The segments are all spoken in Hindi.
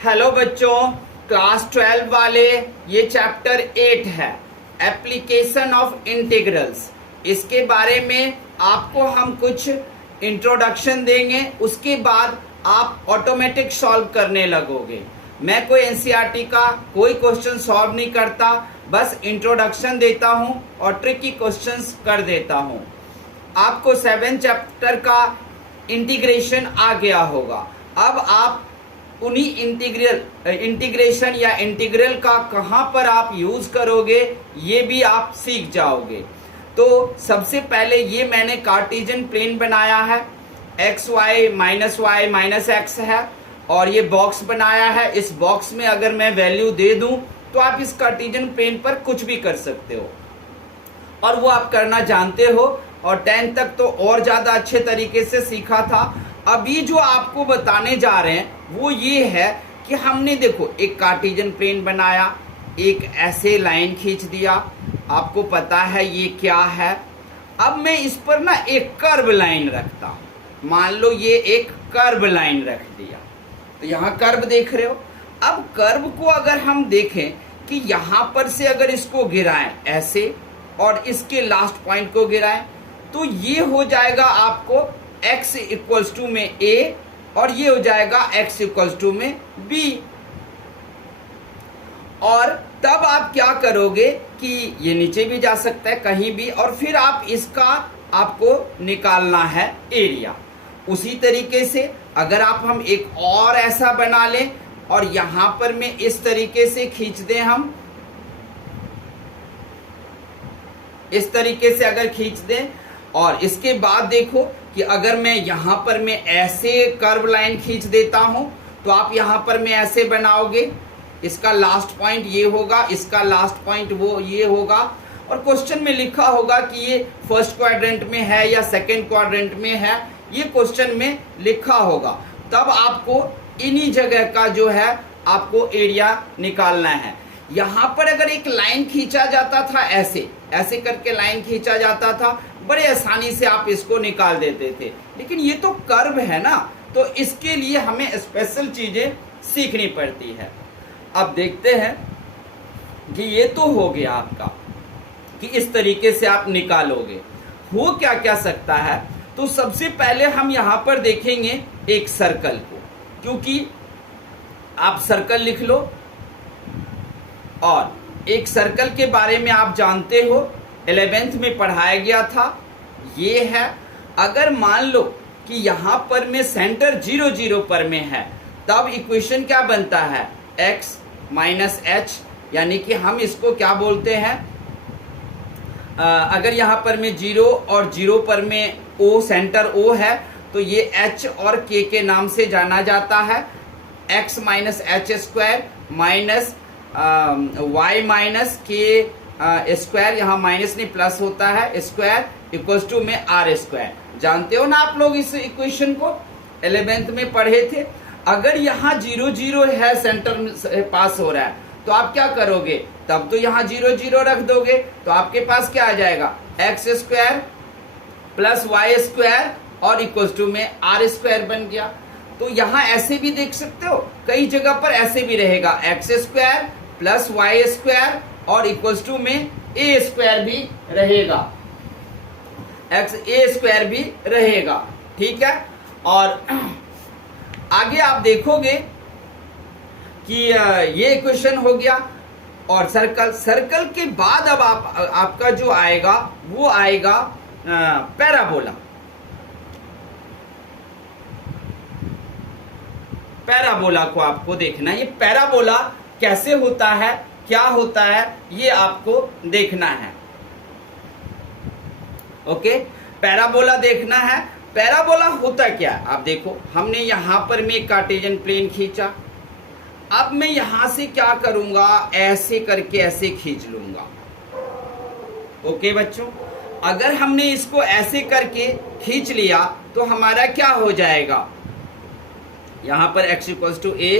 हेलो बच्चों, क्लास 12 वाले ये चैप्टर 8 है एप्लीकेशन ऑफ इंटीग्रल्स। इसके बारे में आपको हम कुछ इंट्रोडक्शन देंगे, उसके बाद आप ऑटोमेटिक सॉल्व करने लगोगे। मैं कोई एनसीईआरटी का कोई क्वेश्चन सॉल्व नहीं करता, बस इंट्रोडक्शन देता हूं और ट्रिकी क्वेश्चंस कर देता हूं। आपको 7 चैप्टर का इंटीग्रेशन आ गया होगा। अब आप उन्हीं इंटीग्रेशन या इंटीग्रल का कहां पर आप यूज करोगे ये भी आप सीख जाओगे। तो सबसे पहले ये मैंने कार्टेशियन प्लेन बनाया है, एक्स वाई माइनस एक्स है, और ये बॉक्स बनाया है। इस बॉक्स में अगर मैं वैल्यू दे दूं तो आप इस कार्टेशियन प्लेन पर कुछ भी कर सकते हो, और वो आप करना जानते हो, और 10 तक तो और ज्यादा अच्छे तरीके से सीखा था। अभी जो आपको बताने जा रहे हैं वो ये है कि हमने देखो एक कार्टेशियन प्लेन बनाया, एक ऐसे लाइन खींच दिया, आपको पता है ये क्या है। अब मैं इस पर ना एक कर्व लाइन रखता हूं, मान लो ये एक कर्व लाइन रख दिया, तो यहां कर्व देख रहे हो। अब कर्व को अगर हम देखें कि यहां पर से अगर इसको गिराएं ऐसे और इसके लास्ट पॉइंट को गिराएं, तो ये हो जाएगा आपको x इक्वल्स टू में a, और ये हो जाएगा x इक्वल्स टू में b। और तब आप क्या करोगे कि ये नीचे भी जा सकता है कहीं भी, और फिर आप इसका आपको निकालना है एरिया। उसी तरीके से अगर हम एक और ऐसा बना लें और यहां पर में इस तरीके से खींच दें, हम इस तरीके से अगर खींच दें, और इसके बाद देखो कि अगर मैं यहां पर मैं ऐसे कर्व लाइन खींच देता हूं तो आप यहां पर मैं ऐसे बनाओगे, इसका लास्ट पॉइंट ये होगा, इसका लास्ट पॉइंट वो ये होगा, और क्वेश्चन में लिखा होगा कि ये फर्स्ट क्वाड्रेंट में है या सेकंड क्वाड्रेंट में है, ये क्वेश्चन में लिखा होगा। तब आपको इन्हीं जगह का जो है आपको एरिया निकालना है। यहां पर अगर एक लाइन खींचा जाता था, ऐसे ऐसे करके लाइन खींचा जाता था, बड़े आसानी से आप इसको निकाल देते थे, लेकिन ये तो कर्व है ना, तो इसके लिए हमें स्पेशल चीजें सीखनी पड़ती है। अब देखते हैं कि ये तो हो गया आपका कि इस तरीके से आप निकालोगे। हो क्या क्या सकता है, तो सबसे पहले हम यहां पर देखेंगे एक सर्कल को, क्योंकि आप सर्कल लिख लो, और एक सर्कल के बारे में आप जानते हो 11th में पढ़ाया गया था। ये है, अगर मान लो कि यहां पर में सेंटर 0 0 पर में है, तब इक्वेशन क्या बनता है, x माइनस एच, यानी कि हम इसको क्या बोलते हैं, अगर यहां पर में 0 और 0 पर में o, सेंटर o है, तो ये h और k के नाम से जाना जाता है। x minus H square minus y minus के स्क्वायर, यहाँ माइनस नहीं प्लस होता है, स्क्वायर इक्वल्स टू में r स्क्वायर। जानते हो ना आप लोग इस इक्वेशन को, 11th में पढ़े थे। अगर यहाँ 0 0 है, सेंटर से पास हो रहा है, तो आप क्या करोगे, तब तो यहाँ 0 0 रख दोगे, तो आपके पास क्या आ जाएगा, x square plus Y square और इक्वल्स टू में r स्क्वायर बन गया। तो यहाँ ऐसे भी देख सकते हो, कई जगह पर ऐसे भी रहेगा, x square plus Y square और इक्वल्स टू में a स्क्वायर भी रहेगा, a स्क्वायर भी रहेगा, ठीक है। और आगे आप देखोगे कि ये इक्वेशन हो गया, और सर्कल के बाद अब आपका जो आएगा वो आएगा पैराबोला। पैराबोला को आपको देखना है, ये पैराबोला कैसे होता है, क्या होता है, ये आपको देखना है। ओके, पैराबोला देखना है। पैराबोला होता क्या है, आप देखो, हमने यहां पर में कार्टेशियन प्लेन खींचा, अब मैं यहां से क्या करूंगा, ऐसे करके ऐसे खींच लूंगा। ओके बच्चों, अगर हमने इसको ऐसे करके खींच लिया तो हमारा क्या हो जाएगा, यहां पर x इक्वल्स टू a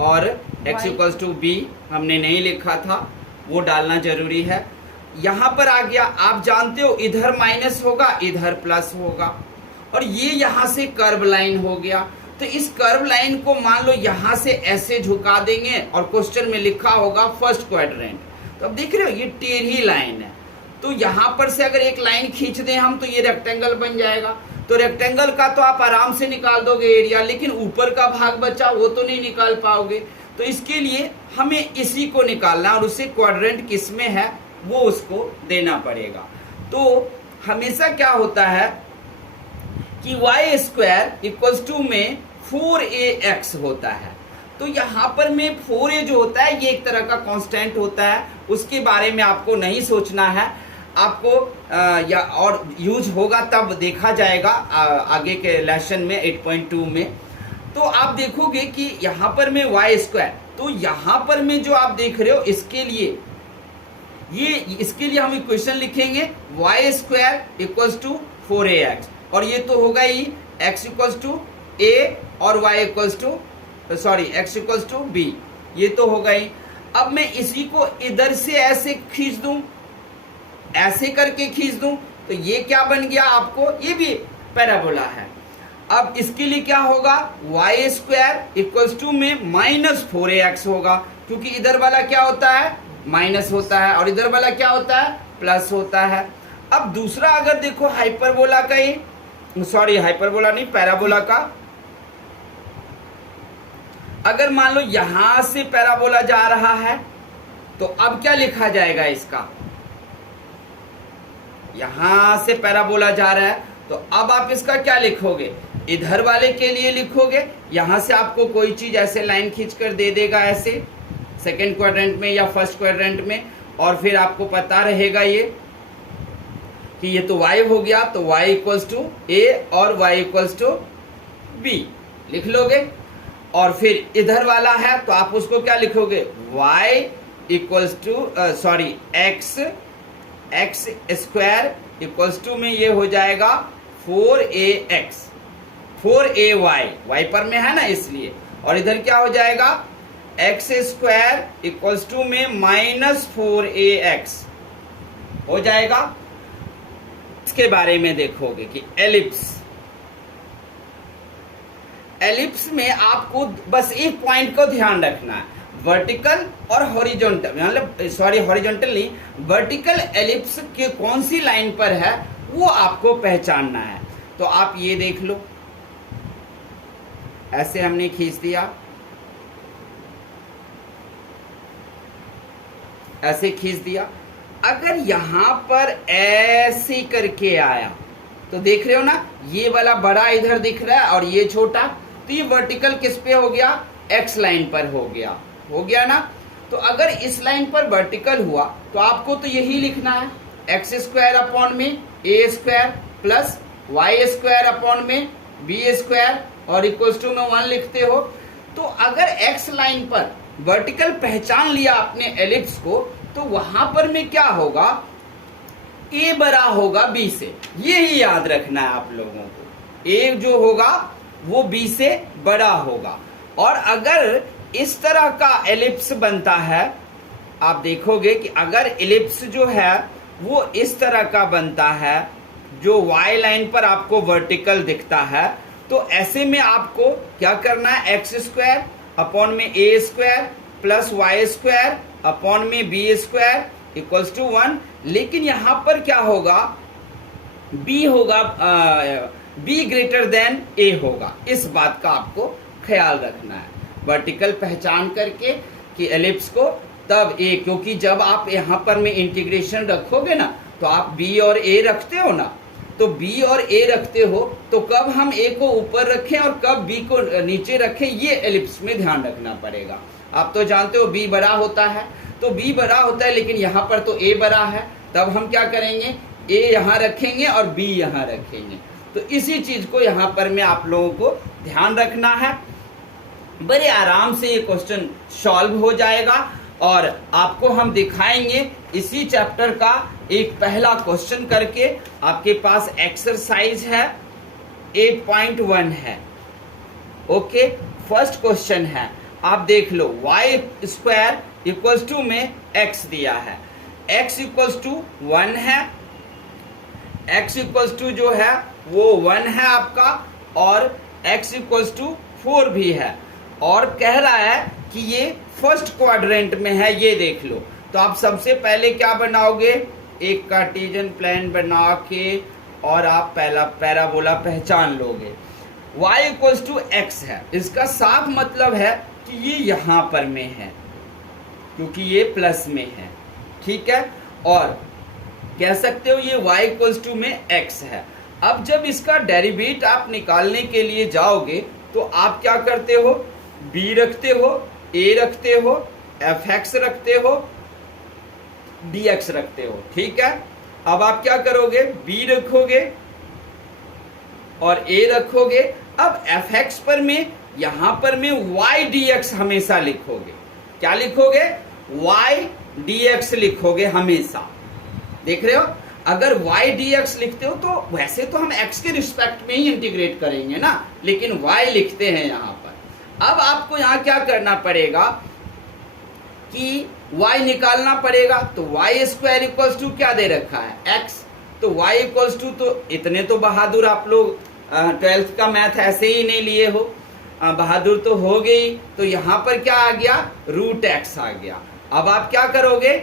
और x इक्वल्स टू b हमने नहीं लिखा था, वो डालना जरूरी है। यहां पर आ गया, आप जानते हो इधर माइनस होगा, इधर प्लस होगा, और ये यहां से कर्व लाइन हो गया। तो इस कर्व लाइन को मान लो यहां से ऐसे झुका देंगे और क्वेश्चन में लिखा होगा फर्स्ट क्वाड्रेंट। तो अब देख रहे हो ये टेढ़ी लाइन है, तो यहां पर से अगर एक लाइन खींच दें हम तो ये रेक्टेंगल बन जाएगा। तो रेक्टेंगल का तो आप आराम से निकाल दोगे एरिया, लेकिन ऊपर का भाग बचा वो तो नहीं निकाल पाओगे। तो इसके लिए हमें इसी को निकालना और उसे क्वाड्रेंट किस में है वो उसको देना पड़ेगा। तो हमेशा क्या होता है कि y स्क्वायर इक्वल्स टू में 4ax होता है। तो यहाँ पर में 4a जो होता है ये एक तरह का कांस्टेंट होता है, उसके बारे में आपको नहीं सोचना है, आपको या और यूज होगा तब देखा जाएगा आगे के लेसन में 8.2 में। तो आप देखोगे कि यहाँ पर में y स्क्वायर, तो यहाँ पर में जो आप देख रहे हो इसके लिए इसके लिए हम इक्वेशन लिखेंगे y square equals to 4ax, और ये तो होगा ही x इक्वल्स टू a और y equals to x equals to b, ये तो होगा ही। अब मैं इसी को इधर से ऐसे खींच दूं, ऐसे करके खींच दूं, तो ये क्या बन गया आपको, ये भी पैराबोला है। अब इसके लिए क्या होगा y स्क्वायर इक्वल्स टू में -4ax होगा, क्योंकि इधर वाला क्या होता है माइनस होता है और इधर वाला क्या होता है प्लस होता है। अब दूसरा अगर देखो हाइपरबोला का ही हाइपरबोला नहीं पैराबोला का, अगर मान लो यहां से पैराबोला जा रहा है तो अब क्या लिखा जाएगा इसका, यहां से पैराबोला जा रहा है तो अब आप इसका क्या लिखोगे, इधर वाले के लिए लिखोगे, यहां से आपको कोई चीज ऐसे लाइन खींचकर दे देगा ऐसे सेकेंड क्वाड्रेंट में या फर्स्ट क्वाड्रेंट में, और फिर आपको पता रहेगा ये कि ये तो y हो गया, तो y इक्वल्स टू a और y इक्वल्स टू b लिख लोगे। और फिर इधर वाला है तो आप उसको क्या लिखोगे y equals to x square equals to में ये हो जाएगा 4ax 4ay, y पर में है ना इसलिए, और इधर क्या हो जाएगा x स्क्वायर इक्वल्स टू में -4ax हो जाएगा। इसके बारे में देखोगे कि एलिप्स में आपको बस एक पॉइंट को ध्यान रखना है, वर्टिकल और हॉरिजॉन्टल, मतलब हॉरिजॉन्टल नहीं, वर्टिकल एलिप्स के कौन सी लाइन पर है वो आपको पहचानना है। तो आप ये देख लो, ऐसे हमने खींच दिया, ऐसे खींच दिया, अगर यहां पर ऐसे करके आया तो देख रहे हो ना ये वाला बड़ा इधर दिख रहा है और ये छोटा, तो ये वर्टिकल किस पे हो गया, एक्स लाइन पर हो गया ना। तो अगर इस लाइन पर वर्टिकल हुआ तो आपको तो यही लिखना है एक्स स्क्वायर अपॉन में a square plus Y square upon में बी स्क्वायर और इक्वल्स टू में 1 लिखते हो। तो अगर एक्स लाइन पर वर्टिकल पहचान लिया आपने एलिप्स को, तो वहां पर में क्या होगा, ए बड़ा होगा बी से, ये ही याद रखना है आप लोगों को, ए जो होगा वो बी से बड़ा होगा। और अगर इस तरह का एलिप्स बनता है, आप देखोगे कि अगर एलिप्स जो है वो इस तरह का बनता है, जो y लाइन पर आपको वर्टिकल दिखता है, तो ऐसे में आपको क्या करना है, एक्स स्क्वायर अपॉन में a square plus Y square upon में बी स्क्वायर इक्वल्स टू 1। लेकिन यहां पर क्या होगा, b होगा b ग्रेटर देन a होगा, इस बात का आपको ख्याल रखना है वर्टिकल पहचान करके कि एलिप्स को, तब a, क्योंकि जब आप यहां पर में इंटीग्रेशन रखोगे ना तो आप b और a रखते हो ना, तो b और a रखते हो तो कब हम a को ऊपर रखें और कब b को नीचे रखें, ये एलिप्स में ध्यान रखना पड़ेगा। आप तो जानते हो b बड़ा होता है, तो b बड़ा होता है, लेकिन यहाँ पर तो a बड़ा है, तब हम क्या करेंगे, a यहाँ रखेंगे और b यहाँ रखेंगे। तो इसी चीज को यहाँ पर में आप लोगों को ध्यान रखना है, बड़े आराम से ये क्वेश्चन सॉल्व हो जाएगा। और आपको हम दिखाएंगे इसी चैप्टर का एक पहला क्वेश्चन करके, आपके पास एक्सरसाइज है 8.1 है। ओके, फर्स्ट क्वेश्चन है, आप देख लो y स्क्वायर इक्वल्स टू में x दिया है, x इक्वल्स टू 1 है, x इक्वल्स टू जो है वो 1 है आपका, और x इक्वल्स टू 4 भी है और कह रहा है कि ये फर्स्ट क्वाड्रेंट में है, ये देख लो। तो आप सबसे पहले क्या बनाओगे, एक कार्टेशियन प्लान बना के और आप पहला पैराबोला पहचान लोगे। y इक्वल्स टू एक्स है, इसका साफ मतलब है कि ये यहां पर में है क्योंकि ये प्लस में है, ठीक है। और कह सकते हो ये y इक्वल्स टू में x है। अब जब इसका डेरिवेट आप निकालने के लिए जाओगे तो आप क्या करते हो, b रखते हो, a रखते हो, fx रखते हो, dx रखते हो, ठीक है। अब आप क्या करोगे, b रखोगे और a रखोगे। अब fx पर में यहां पर में y dx हमेशा लिखोगे। क्या लिखोगे, y dx लिखोगे हमेशा। देख रहे हो, अगर y dx लिखते हो तो वैसे तो हम x के रिस्पेक्ट में ही इंटीग्रेट करेंगे ना, लेकिन y लिखते हैं यहां पर। अब आपको यहां क्या करना पड़ेगा कि y निकालना पड़ेगा। तो y स्क्वायर इक्वल्स टू क्या दे रखा है, x। तो y इक्वल्स टू, तो इतने तो बहादुर आप लोग 12th का मैथ ऐसे ही नहीं लिए हो, बहादुर तो हो गई। तो यहां पर क्या आ गया, रूट x आ गया। अब आप क्या करोगे,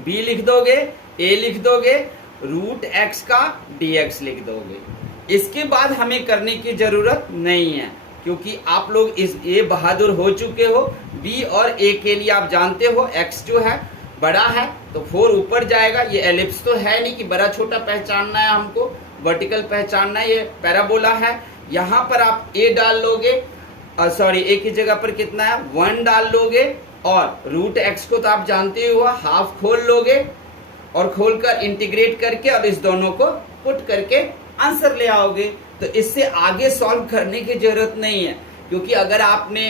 b लिख दोगे, a लिख दोगे, रूट x का dx लिख दोगे। इसके बाद हमें करने की जरूरत नहीं है क्योंकि आप लोग इस ये बहादुर हो चुके हो। b और a के लिए आप जानते हो x जो है बड़ा है तो 4 ऊपर जाएगा। ये एलिप्स तो है नहीं कि बड़ा छोटा पहचानना है, हमको वर्टिकल पहचानना है, ये पैराबोला है। यहाँ पर आप a डाल लोगे, सॉरी a की जगह पर कितना है 1 डाल लोगे और रूट x को तो आप जानते ही हो, हाफ खोल लोगे और खोलकर इंटीग्रेट करके और इस दोनों को पुट करके आंसर ले आओगे। तो इससे आगे सॉल्व करने की जरूरत नहीं है क्योंकि अगर आपने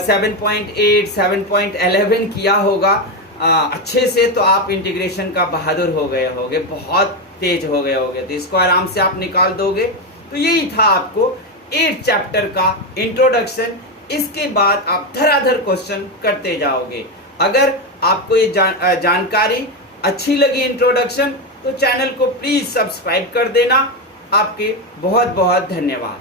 7.8 7.11 किया होगा अच्छे से तो आप इंटीग्रेशन का बहादुर हो गए होगे, बहुत तेज हो गए होगे, तो इसको आराम से आप निकाल दोगे। तो यही था आपको 8 चैप्टर का इंट्रोडक्शन। इसके बाद आप धराधर क्वेश्चन करते जाओगे। अगर आपको ये जानकारी अच्छी लगी इंट्रोडक्शन तो चैनल को प्लीज सब्सक्राइब कर देना। आपके बहुत बहुत धन्यवाद।